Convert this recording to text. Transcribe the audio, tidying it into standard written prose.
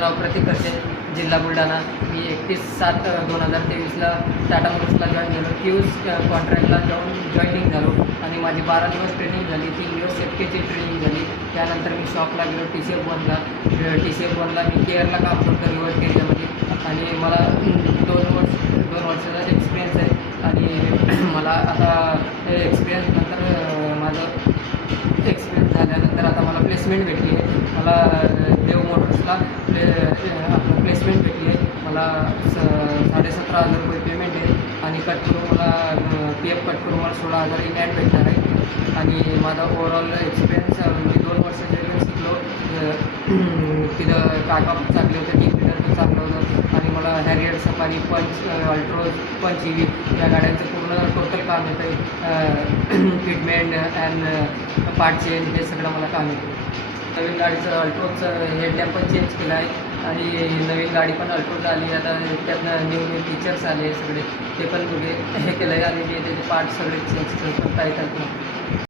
नाव प्रतीक करते, जिल्हा बुलढाणा. मी 31/7/2023ला टाटा मोटर्सला जॉईन झालो. क्यूज कॉन्ट्रॅक्टला जॉईनिंग झालो आणि माझी 12 दिवस ट्रेनिंग झाली. 3 दिवस एफकेची ट्रेनिंग झाली. त्यानंतर मी शॉपला गेलो TCF1ला मी केअरला काम करतो रिव्हर्स एरियामध्ये आणि मला 2 वर्षाचा एक्सपिरियन्स आहे. आणि मला आता एक्सपिरियन्स नंतर माझं एक्सपिरियन्स झाल्यानंतर आता मला प्लेसमेंट भेटली आहे. मला देव मोटर्सला प्लेसमेंट भेटली आहे. मला 17,500 रुपये पेमेंट आहे आणि कट करून मला PF कट करून मला 16,000 इन हँड भेटणार आहे. आणि माझा ओव्हरऑल एक्सपिरियन्स मी 2 वर्ष जे शिकलो तिथं काका पण चांगले होते, टीम लिडर पण चांगलं होतं आणि मला हॅरियर सफारी अल्ट्रोज पंच EV या गाड्यांचं पूर्ण टोटल काम येतं आहे. फिटमेंट अँड पार्ट चेंज हे सगळं मला काम येतं. नवीन गाडीचं अल्ट्रोजचं हेडलॅम्प पण चेंज केलं आहे आणि नवीन गाडी पण अल्ट्रोज आली. आता त्यातनं न्यू फीचर्स आले सगळे ते पण हे केलं आहे आणि त्याचे पार्ट सगळे चेंज करता येतात.